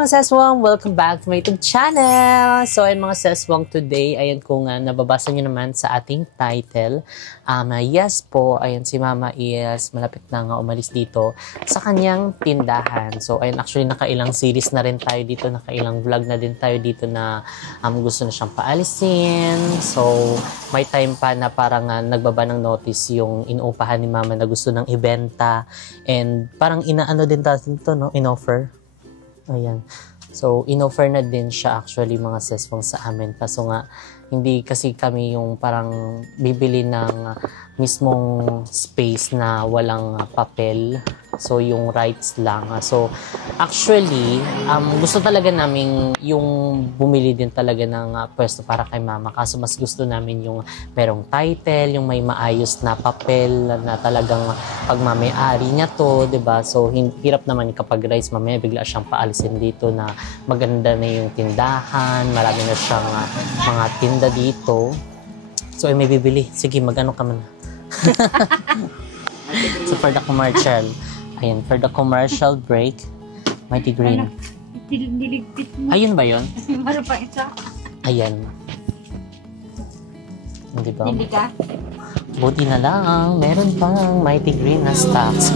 mga seswang! Welcome back to my YouTube channel! So ayun mga seswang, today, ayan kung nababasa nyo naman sa ating title, yes po, ayan si Mama is malapit na nga umalis dito sa kanyang tindahan. So ayun, actually nakailang series na rin tayo dito, nakailang vlog na din tayo dito na gusto na siyang paalisin. So may time pa na parang nagbaba ng notice yung inuupahan ni Mama na gusto ng ibenta, and parang inaano din tayo dito, no? In-offer. Ayan. So, in-offer na din siya actually mga seswang sa amin. Kaso nga, hindi kasi kami yung parang bibili ng mismong space na walang papel. So, yung rights lang. So, actually, gusto talaga namin yung bumili din talaga ng pwesto para kay Mama. Kaso mas gusto namin yung merong title, yung may maayos na papel na talagang pagmamayari niya to, 'di ba? So, hirap naman kapag rights mamaya bigla siyang paalisin dito na maganda na yung tindahan, marami na siyang mga tinda dito. So, ay may bibili. Sige, mag-ano ka man. So, for the commercial. Ayan, for the commercial break, Mighty Green. Ayun ba yun? Meron pa isa. Ayan. Hindi ba? Hindi ka? Buti na lang, meron pang Mighty Green na stocks.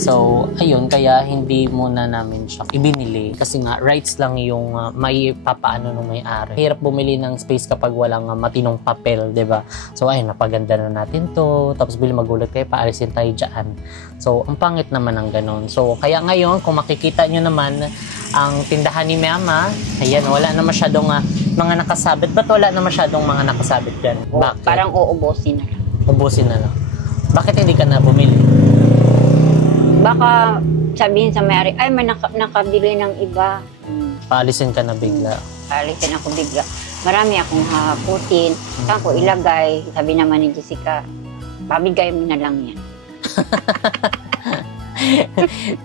So, ayun, kaya hindi muna namin siya ibinili. Kasi nga, rights lang yung may papaano nung may-ari. Hirap bumili ng space kapag walang matinong papel, ba diba? So, ayun, napaganda na natin to. Tapos, bili magulat kayo, paalisin tayo dyan. So, ang pangit naman ng ganon. So, kaya ngayon, kung makikita nyo naman, ang tindahan ni Mama, ayan, wala na masyadong mga nakasabit. Ba't wala na masyadong mga nakasabit dyan? Bakit? Parang uubusin na lang. Ubusin na lang. Bakit hindi ka na bumili? Baka sabihin sa may-ari, ay may nakabili ng iba. Paalisin ka na bigla. Paalisin ako bigla. Marami akong hahakutin. Saan ko ilagay? Sabi naman ni Jessica, pabigay mo na lang yan.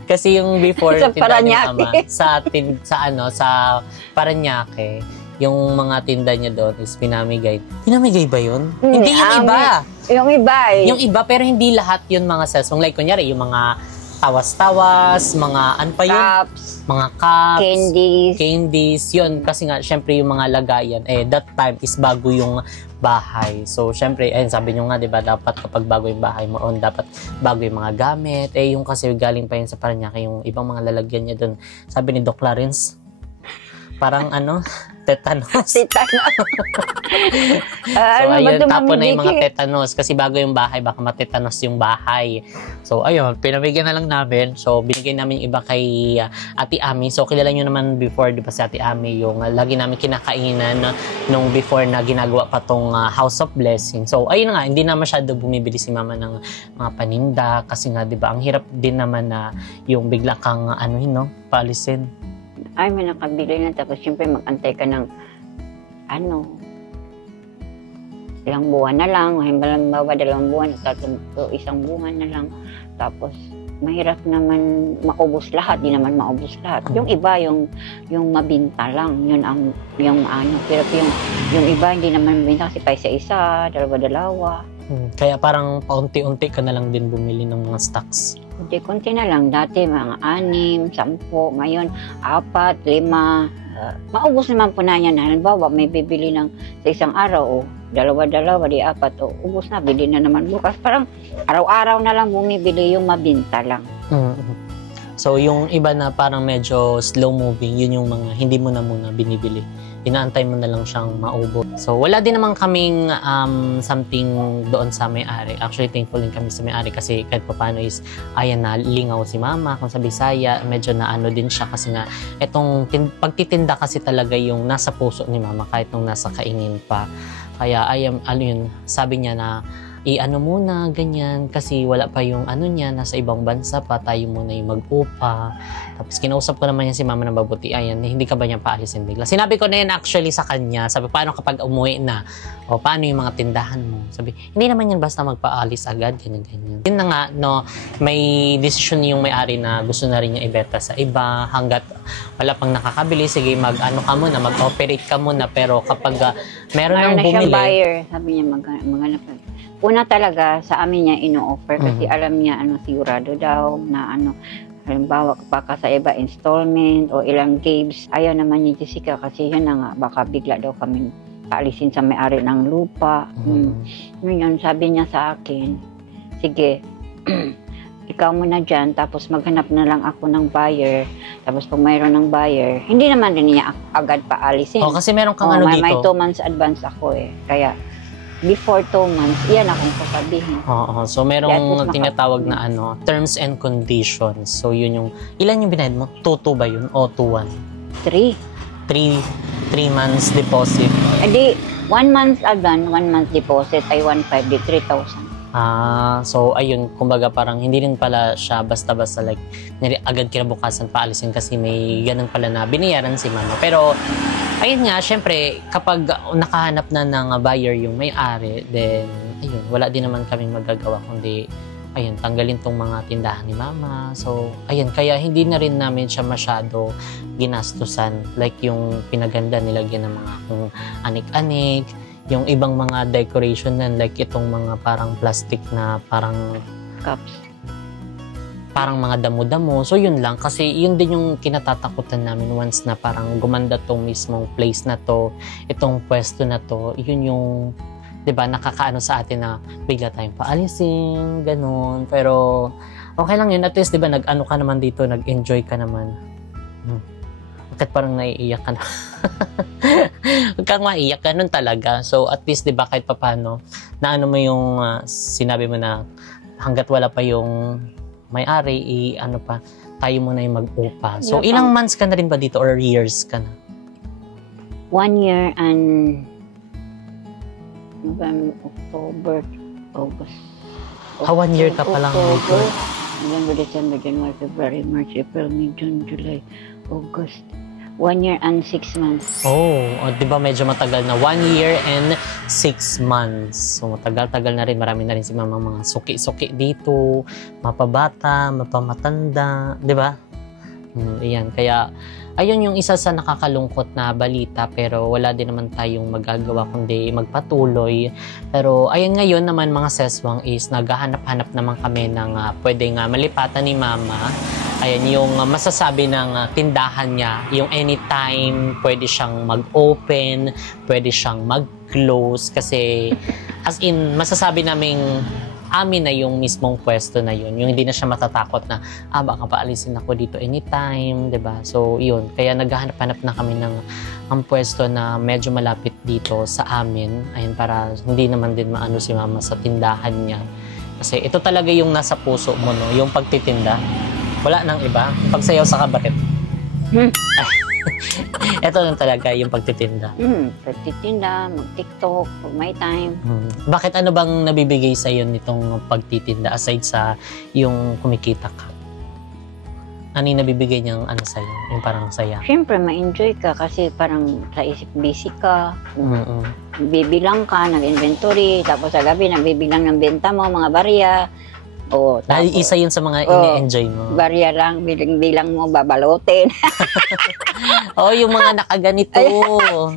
Kasi yung before Sa tinda ni Paranaque. Mama, sa Paranaque, yung mga tinda niya doon is pinamigay. Pinamigay ba yun? Hindi yung iba. Yung iba eh. Yung iba, pero hindi lahat yun mga sesong. Like, kunyari, yung mga tawas-tawas, mga ano pa yun? Cups. Mga cups. Candies. Yun, kasi nga, syempre yung mga lagayan, that time is bago yung bahay. So, syempre, sabi nyo nga, di ba, dapat kapag bago yung bahay mo, dapat bago yung mga gamit. Yung kasi galing pa yun sa Paranaque, yung ibang mga lalagyan niya doon. Sabi ni Doc Clarence, parang tetanos. Tetanos. So, ayun, tapon na yung mga tetanos. Kasi bago yung bahay, baka matetanos yung bahay. So, ayun, pinamigyan na lang namin. So, binigay namin yung iba kay Ate Ami. So, kilala nyo naman before, di ba, si Ate Ami, yung lagi namin kinakainan nung before na ginagawa pa tong House of Blessing. So, ayun nga, hindi na masyado bumibili si Mama ng mga paninda. Kasi nga, di ba, ang hirap din naman na yung bigla kang, paalisin. Ay, may nakabili na. Tapos, siyempre, mag-antay ka ng, ilang buwan na lang. Halimbawa, 2 buwan, isang buwan na lang. Tapos, mahirap naman maubos lahat. Di naman maubos lahat. Yung iba, yung mabinta lang. Yun Pero yung iba, hindi naman mabinta kasi pa isa-isa, dalawa-dalawa. Kaya parang paunti-unti ka na lang din bumili ng mga stocks. Kunti na lang. Dati mga 6, 10, ngayon 4, 5. Maubos naman po na yan. Halimbawa, may bibili ng sa isang araw, dalawa-dalawa, di 4, ubos na, bili na naman bukas. Parang araw-araw na lang bumibili yung mabinta lang. So, yung iba na parang medyo slow moving, yun yung mga hindi mo na muna binibili. Inaantay mo na lang siyang maubos. So, wala din naman kaming something doon sa may-ari. Actually, thankful din kami sa may-ari kasi kahit pa paano is ayan na lingaw si Mama. Kung sa Bisaya, medyo na din siya kasi nga etong pagtitinda kasi talaga yung nasa puso ni Mama kahit nung nasa kaingin pa. Kaya sabi niya na muna, ganyan, kasi wala pa yung niya, nasa ibang bansa pa, tayo muna yung mag-upa. Tapos kinausap ko naman yan si Mama ng mabuti, hindi ka ba niya paalisin bigla? Sinabi ko na yan actually sa kanya, sabi, paano kapag umuwi na? O paano yung mga tindahan mo? Sabi, hindi naman yan basta magpaalis agad, ganyan. Yun na nga, may decision yung may-ari na gusto na rin niya ibenta sa iba, hanggat wala pang nakakabili, sige, mag-operate ka muna, pero kapag meron nang bumili, buyer, sabi niya, maghanap. Una talaga sa amin niya ino-offer kasi alam niya sigurado daw na Halimbawa, baka sa iba installment o ilang games. Ayaw naman ni Jessica kasi yun na nga, baka bigla daw kami paalisin sa may-ari ng lupa. Ngayon, sabi niya sa akin, sige, ikaw muna dyan, tapos maghanap na lang ako ng buyer. Tapos pag mayroon ng buyer, hindi naman rin niya agad paalisin. Oh, kasi meron kang ano dito. May 2 months advance ako Kaya, before 2 months, iyan akong sasabihin. Oo, so merong tinatawag na terms and conditions. So yun yung, ilan yung binayad mo? 2-2 ba yun? O 2-1? 3 months deposit. Edi, 1 month advance, 1 month deposit ay 1,500, di 3,000. So ayun, kumbaga parang hindi rin pala siya basta-basta like agad kinabukasan paalisin kasi may ganun pala na binayaran si mama. Pero ayun nga, syempre kapag nakahanap na ng buyer yung may-ari, then ayun, wala din naman kaming magagawa kundi ayun, tanggalin tong mga tindahan ni mama. So ayun, kaya hindi na rin namin siya masyado ginastusan, like yung pinaganda nilagyan ng mga kung anik-anik, yung ibang mga decoration na like itong mga parang plastic na parang cups, parang mga damo-damo. So yun lang, kasi yun din yung kinatatakutan namin once na parang gumanda tong mismong place na to, itong pwesto na to, yun yung 'di ba nakakaano sa atin na bigla tayong paalisin, ganun. Pero okay lang yun, at least 'di ba nag-ano ka naman dito, nag-enjoy ka naman. Bakit parang naiiyak ka na? Huwag kang maiyak, ganun talaga. So at least 'di ba kahit papaano na ano mo yung sinabi mo na hangga't wala pa yung may-ari, ano pa, tayo muna yung mag-upa. So ilang months ka na rin ba dito or years ka na? 1 year and November, October, August. 1 year ka pa lang dito. November, December, January, February, March, April, May, June, July, August. 1 year and 6 months. Oh, di ba medyo matagal na? 1 year and 6 months. So matagal-tagal na rin. Marami na rin si mama mga suki-suki dito. Mapabata, mapamatanda. Di ba? Iyan. Kaya, ayun yung isa sa nakakalungkot na balita, pero wala din naman tayong magagawa kundi magpatuloy. Pero ayun, ngayon naman mga seswang is naghahanap-hanap naman kami ng pwedeng malipatan ni mama. Ayan, yung masasabi ng tindahan niya, yung anytime pwede siyang mag-open, pwede siyang mag-close, kasi as in masasabi naming amin na yung mismong pwesto na yun. Yung hindi na siya matatakot na, baka paalisin ako dito anytime, 'di ba? So, yun. Kaya naghahanap-hanap na kami ng ang pwesto na medyo malapit dito sa amin. Ayun, para hindi naman din maano si mama sa tindahan niya. Kasi ito talaga yung nasa puso mo, no? Yung pagtitinda. Wala nang iba. Pagsayaw sa kabaret. Ito lang talaga yung pagtitinda. Pagtitinda, mag-TikTok, pag may time. Bakit ano bang nabibigay sa iyo nitong pagtitinda aside sa yung kumikita ka? Ano yung nabibigay niyang ano sa iyo? Yung parang saya? Siyempre, ma-enjoy ka kasi parang sa isip busy ka. Bibilang ka, nag-inventory, tapos sa gabi, nagbibilang ng benta mo, mga barya. O, tapos, isa yun sa mga ini-enjoy mo. Barya lang, bilang mo, babalotin. Yung mga nakaganito.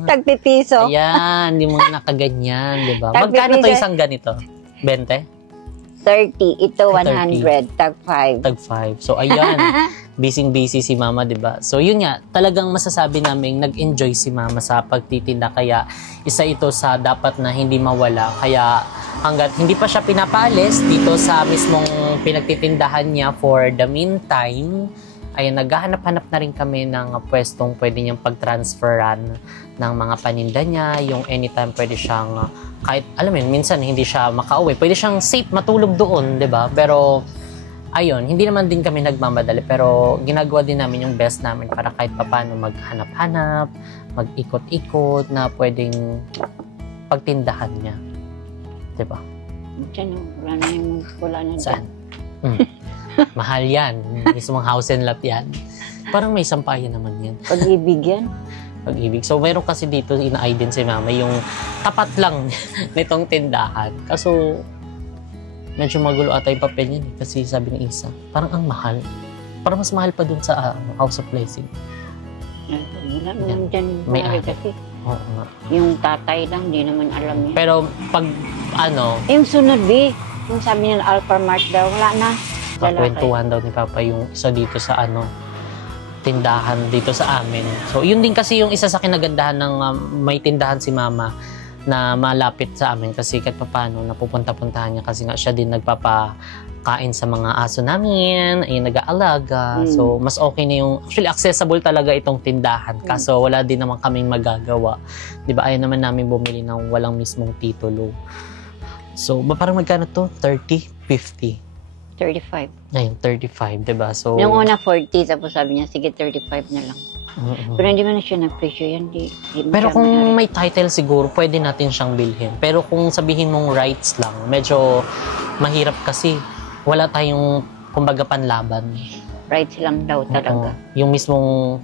Tagpipiso. Ayan, yung mga nakaganyan, di ba? Magkano to isang ganito? 20? 30. Ito, 100. Tag 5. Tag 5. So, ayan. Busy si mama, di ba? So, yun nga. Talagang masasabi namin nag-enjoy si mama sa pagtitinda. Kaya, isa ito sa dapat na hindi mawala. Kaya, hanggat hindi pa siya pinapaalis dito sa mismong pinagtitindahan niya for the meantime, ay naghahanap-hanap na rin kami ng pwestong pwede niyang pag-transferan ng mga paninda niya, yung anytime pwede siyang, kahit, alam mo yun, minsan hindi siya makauwi, pwede siyang safe matulog doon, di ba? Pero, ayun, hindi naman din kami nagmamadali, pero ginagawa din namin yung best namin para kahit papaano maghanap-hanap, mag-ikot-ikot na pwedeng pagtindahan niya. Diba? Diyan, wala na saan? Mahal yan. Mismong house and lot yan. Parang may sampayan naman yan. Pag-ibig yan. Pag-ibig. So, mayroon kasi dito, ina-eye din si mama, yung tapat lang nitong tindahan. Kaso, medyo magulo ata yung papel yan. Kasi sabi ng isa, parang ang mahal. Parang mas mahal pa dun sa House of Blessing. Wala naman dyan. May kasi. Oo nga. Yung tatay lang, di naman alam yan. Pero, pag, yung sunod, yung sabi nila Alpha Mart daw, wala na. Kakwentuhan daw ni Papa yung isa dito sa tindahan dito sa amin. So, yun din kasi yung isa sa kinagandahan ng may tindahan si Mama na malapit sa amin kasi kahit paano napupunta-puntahan niya kasi nga siya din nagpapakain sa mga aso namin, ay nag-aalaga. So, mas okay na yung, actually accessible talaga itong tindahan kaso wala din naman kaming magagawa. Diba, ayaw naman namin bumili ng walang mismong titulo. So, parang magkano to? 30? 50? 35. Ayun, 35, diba? So, Yung una 40, tapos sabi niya, sige 35 na lang. Pero hindi man na siya nag-presyo yan. Pero kung may title siguro, pwede natin siyang bilhin. Pero kung sabihin mong rights lang, medyo mahirap kasi wala tayong, kumbaga, panlaban. Rights lang daw talaga. Yung mismong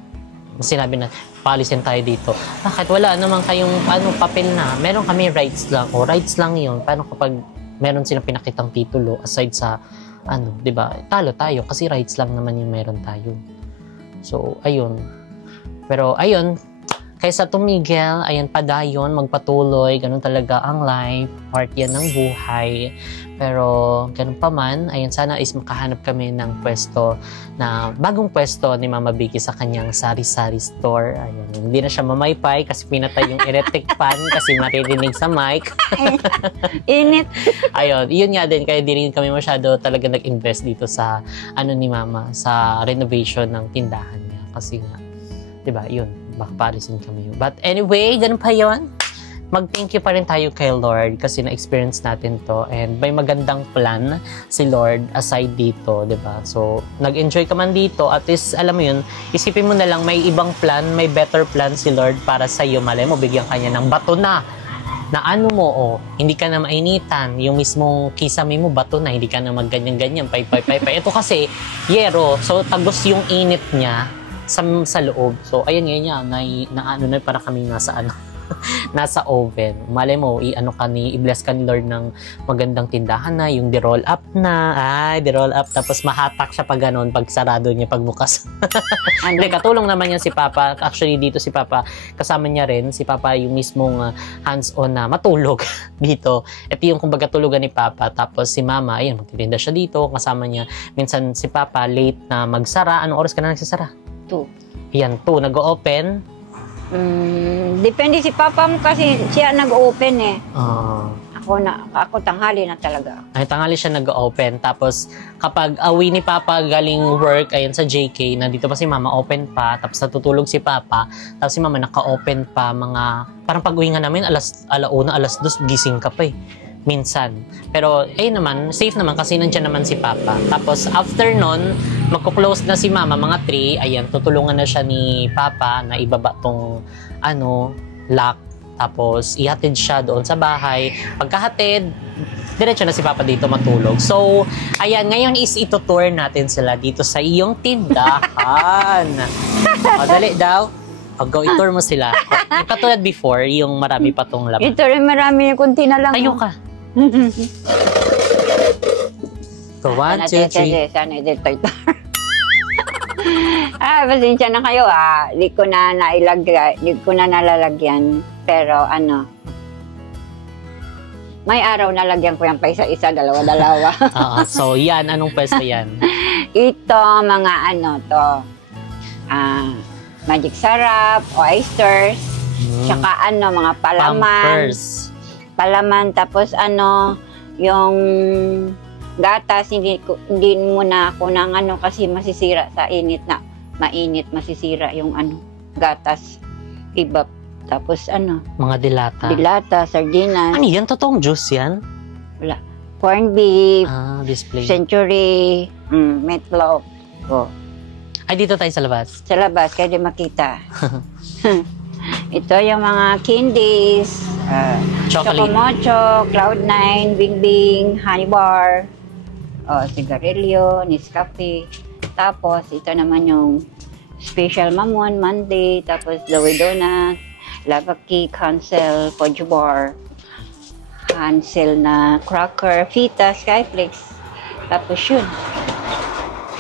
sinabi na, paalisin tayo dito. Bakit wala naman kayong papel na? Meron kami rights lang. O rights lang yun. Paano kapag meron silang pinakitang titulo aside sa di ba? Talo tayo kasi rights lang naman yung meron tayo. So, ayun. Pero, ayun, kaysa tumigil, ayan, padayon, magpatuloy, ganun talaga ang life, part yan ng buhay. Pero, ganun pa man, ayan, sana is makahanap kami ng pwesto bagong pwesto ni Mama Vicky sa kanyang sari-sari store. Ayan, hindi na siya mamaypay kasi pinatay yung electric fan kasi maririnig sa mic. Init. Ayun, yun nga din, kaya di rin kami masyado talaga nag-invest dito sa, ni Mama, sa renovation ng tindahan niya. Kasi nga, diba, yun, baka parisin kami. But anyway, ganun pa yun. Mag-thank you pa rin tayo kay Lord kasi na-experience natin to and may magandang plan si Lord aside dito, diba? So, nag-enjoy ka man dito, at least, alam mo yun, isipin mo na lang may ibang plan, may better plan si Lord para sa iyo. Malay mo, bigyan kanya ng bato na hindi ka na mainitan. Yung mismong kisame mo, bato na, hindi ka na magganyan-ganyan, pay. Ito kasi, yero, so tagos yung init niya sa loob. So, ayan ngayon na para kami nasa oven. Malay mo, i-bless ka ni Lord ng magandang tindahan na, yung di-roll up na. Di-roll up. Tapos mahatak siya pag ganon, pag sarado niya, pagbukas. Hindi, katulong naman yan si Papa. Actually, dito si Papa, kasama niya rin. Si Papa yung mismong hands-on na matulog dito. Ito yung kumbaga tulugan ni Papa. Tapos si Mama, ayan, magtitinda siya dito. Kasama niya. Minsan si Papa, late na magsara. Anong oras ka na nagsasara? 2. Ayan, 2. Nag-o-open. Depende si Papa mo kasi siya nag-open eh. Ako tanghali na talaga. Ay, tanghali siya nag-open. Tapos, kapag awi ni Papa galing work, ayan sa JK, nandito pa si Mama, open pa. Tapos natutulog si Papa. Tapos si Mama naka-open pa parang pag-uwi nga namin, alauna, 2, gising ka pa eh. Minsan. Pero, naman, safe naman kasi nandiyan naman si Papa. Tapos, after nun, magko-close na si Mama, mga 3, ayan, tutulungan na siya ni Papa na ibaba tong, lock. Tapos, ihatid siya doon sa bahay. Pagkahatid, diretso na si Papa dito matulog. So, ayan, ngayon is itutour natin sila dito sa iyong tindahan. Dali daw. Go, itour mo sila. Yung katulad before, yung marami pa tong laman. Ito rin marami, kunti na lang. Tayo ka. So, 1, 2, 3. Sana dito. Pasensya na kayo Di ko na nalalagyan. Pero may araw nalagyan ko yan pa isa-isa, dalawa-dalawa. So, yan. Anong pwesto yan? Ito, mga magic sarap, oysters, tsaka mga palaman. Pampers. Palaman, tapos yung gatas, hindi muna ako ng kasi masisira sa init na mainit, masisira yung gatas, ibap. Tapos mga dilata. Dilata, sardinas. Ano yan? Totoong juice yan? Wala. Corned beef. Display. Century, meatloaf. Ay, dito tayo sa labas. Sa labas, kaya di makita. Ito yung mga candies. Chocolate. Chocomocho, Cloud9, Bing Bing, Honey Bar, Cigarillo, Nescafe. Tapos, ito naman yung Special Mamon, Monday. Tapos, Zoe Donut, Lava Cake, Hansel, Pojo Bar, Hansel na cracker, Fita, Skyflakes. Tapos yun.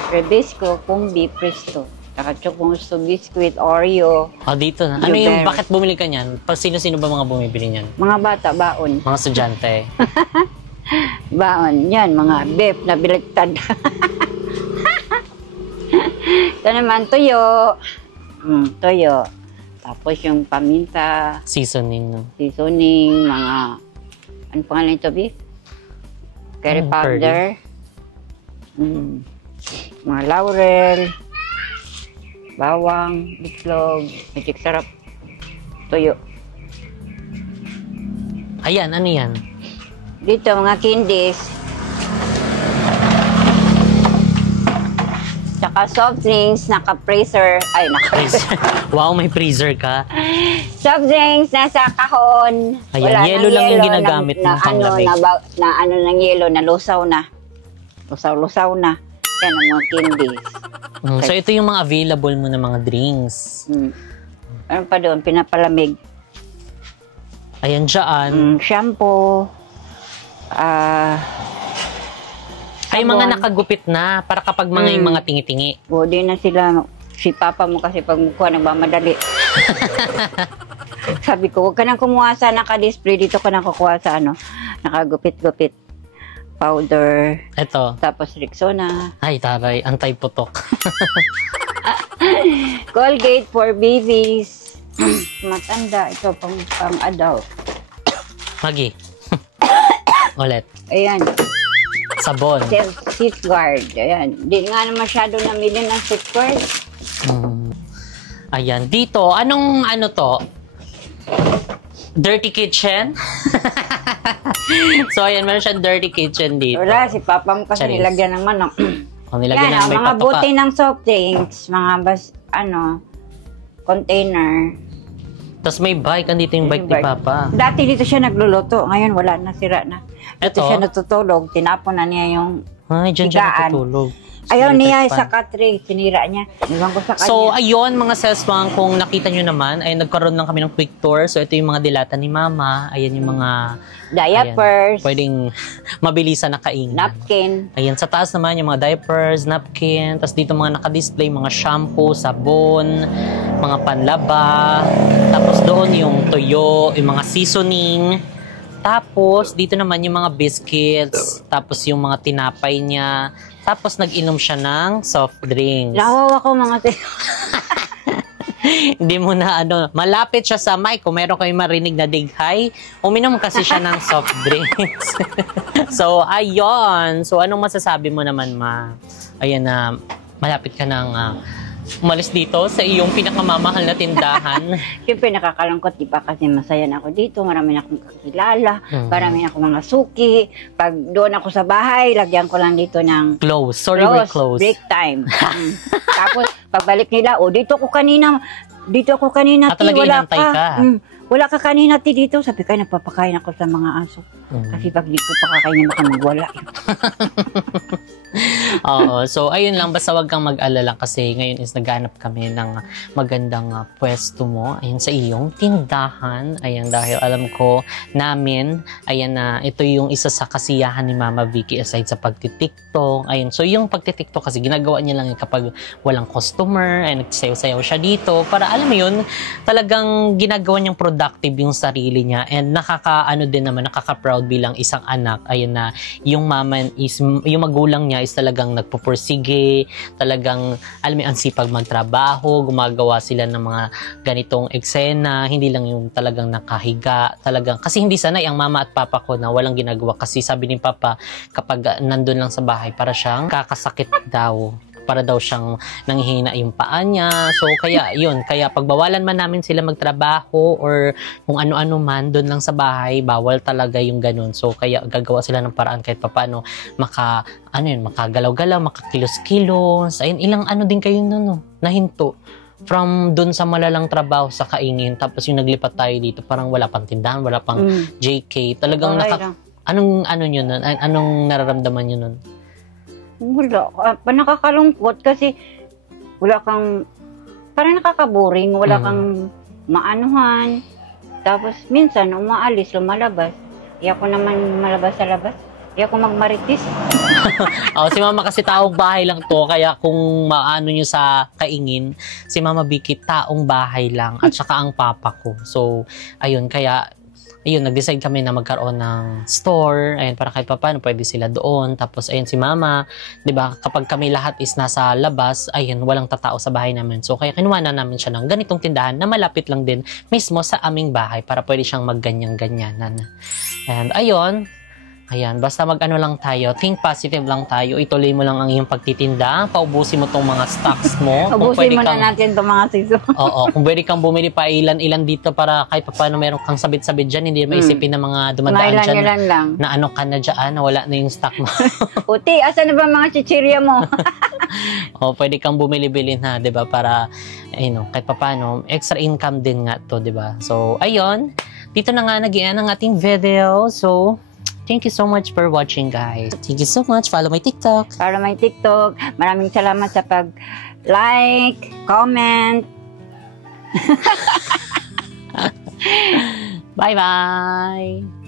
Rebisco, Pumbi, Presto. Chocomusto, biscuit, Oreo. Dito na. Ano yung, bakit bumili ka niyan? Sino-sino ba mga bumibili niyan? Mga bata, baon. Mga estudyante. Baon. Yan, mga beef na biliktad. Ito naman, tuyo. Tuyo. Tapos yung paminta, Seasoning, no? seasoning, mga, ano pangalan ito, beef? Curry powder. Mga laurel, bawang, itlog, magic sarap, tuyo. Ayan, ano yan? Dito, mga candies. Tsaka soft drinks, naka-freezer. Ay, naka-freezer. Wow, may freezer ka. Soft drinks, nasa kahon. Ayan, Wala yelo nang lang yung yelo, ginagamit ng panglamig. na ano ng yelo, na lusaw na. Lusaw na. Yan ang mga candies. So, ito yung mga available mo na mga drinks. Ano pa doon? Pinapalamig. Ayan, dyan. Shampoo. Ay, mga nakagupit na para kapag mga yung mga tingi-tingi. Di na sila. Si Papa mo kasi pag mukha nagmamadali. Sabi ko, huwag ka nang kumuha sa naka-display. Dito ka nang kukuha sa nakagupit-gupit. Powder. Ito. Tapos Rexona. Ay, taray. Anti-putok. Colgate for babies. Matanda. Ito, pang adult. Magi. Ulit. Ayan. Sabon. Seat guard. Ayan. Di nga na masyado namili ng seat guard. Ayan. Dito, anong ano to? Dirty kitchen? So, ayan, meron siyang dirty kitchen dito. Wala, si Papa mo kasi Charis. nilagyan ng manok. O, nilagyan Yan, na may mga pato buti ka. ng soft drinks, mga container. Tapos may bike. Andito yung bike ni Papa. Dati dito siya nagluluto, ngayon wala na, sira na. Dito Eto? siya natutulog, tinapon na niya yung Ay, dyan siya higaan. natutulog. Ayaw Electric niya fan. sa katri, sinira niya. Iwan ko sa kanya. So, ayun mga seswang, kung nakita nyo naman, ay nagkaroon lang kami ng quick tour. So, ito yung mga dilata ni Mama. Ayan yung mga... Diapers, Ayan, pwedeng mabilisan na kainin. napkin. Ayan, sa taas naman yung mga diapers, napkin, tapos dito mga naka-display, mga shampoo, sabon, mga panlaba, tapos doon yung toyo, yung mga seasoning, tapos dito naman yung mga biscuits, tapos yung mga tinapay niya, tapos nag-inom siya ng soft drinks. Nawawa ko mga Hindi mo na malapit siya sa mic. Kung meron kayong marinig na dighay, uminom kasi siya ng soft drinks. So, ayun. So, anong masasabi mo naman, Ma? Ayan na, malapit ka ng umalis dito sa iyong pinakamamahal na tindahan. Siyempre nakakalungkot, di ba? Kasi masaya na ako dito. Marami na akong kakilala. Marami na akong mga suki. Pag doon ako sa bahay, lagyan ko lang dito ng Close. Sorry, we're close. break time. Tapos, pagbalik nila, dito ako kanina, talaga wala inantay ka. Wala ka kanina, dito. Sabi ko, nagpapakain ako sa mga aso. Kasi pag di ko pakakain, baka magwala. Oo. So, ayun lang. Basta wag kang mag-alala kasi ngayon is naghanap kami ng magandang pwesto mo. Ayun, sa iyong tindahan. Ayan, dahil alam ko namin, ayan na, ito yung isa sa kasiyahan ni Mama Vicky aside sa pagtitiktok. Ayun. So, yung pagtitiktok kasi ginagawa niya lang kapag walang customer, ay nagsayaw-sayaw siya dito. Para alam mo yun, talagang ginagawa niyang productive yung sarili niya and nakaka-proud bilang isang anak. Ayun na, yung mama is, yung magulang niya is talagang nagpupursige, talagang, alam mo, ang sipag magtrabaho, gumagawa sila ng mga ganitong eksena, hindi lang yung talagang nakahiga, talagang, kasi hindi sanay ang mama at papa ko na walang ginagawa kasi sabi ni Papa, kapag nandun lang sa bahay, para siyang kakasakit daw. Para daw siyang nanghihina yung paa niya. So, kaya yun. Kaya pagbawalan man namin sila magtrabaho or kung ano-ano man doon lang sa bahay, bawal talaga yung ganun. So, kaya gagawa sila ng paraan kahit paano makagalaw-galaw, makakilos-kilos. Ayun, ilang din kayo nun, no? Nahinto. From doon sa malalang trabaho sa kaingin, tapos yung naglipat tayo dito, parang wala pang tindahan, wala pang JK. Talagang anong yun nun? Anong nararamdaman yun nun? Wala. Nakakalungkot kasi wala kang, parang nakakaboring, wala kang maanuhan. Tapos minsan umaalis, lumalabas. Iya ko naman malabas sa labas. Iya ko magmaritis. Si Mama kasi taong bahay lang to, kaya kung maano nyo sa kaingin, si Mama Vicky taong bahay lang at saka ang papa ko. So, ayun, kaya ayun, nag-decide kami na magkaroon ng store, ayun, para kahit papaano pwede sila doon. Tapos, ayun, si mama, di ba, kapag kami lahat is nasa labas, ayun, walang tatao sa bahay namin. So, kaya kinuha na namin siya ng ganitong tindahan na malapit lang din mismo sa aming bahay para pwede siyang magganyan-ganyanan. And, ayun, ayan, basta mag-ano lang tayo, think positive lang tayo, ituloy mo lang ang iyong pagtitinda, paubusin mo tong mga stocks mo. Ubusin mo na natin itong mga siso. Oo, kung pwede kang bumili pa ilan-ilan dito para kahit paano meron kang sabit-sabit dyan, hindi maisipin ng mga dumadaan dyan lang. na ano ka na dyan, na wala na yung stock mo. Uti, asan na ba mga chichirya mo? O, pwede kang bumili-bili na, di ba, para, kahit paano, extra income din nga to, di ba? So, ayun, dito na nga nag-ian ang ating video. So, thank you so much for watching, guys. Thank you so much. Follow my TikTok. Para may TikTok. Maraming salamat sa pag-like, comment. Bye-bye!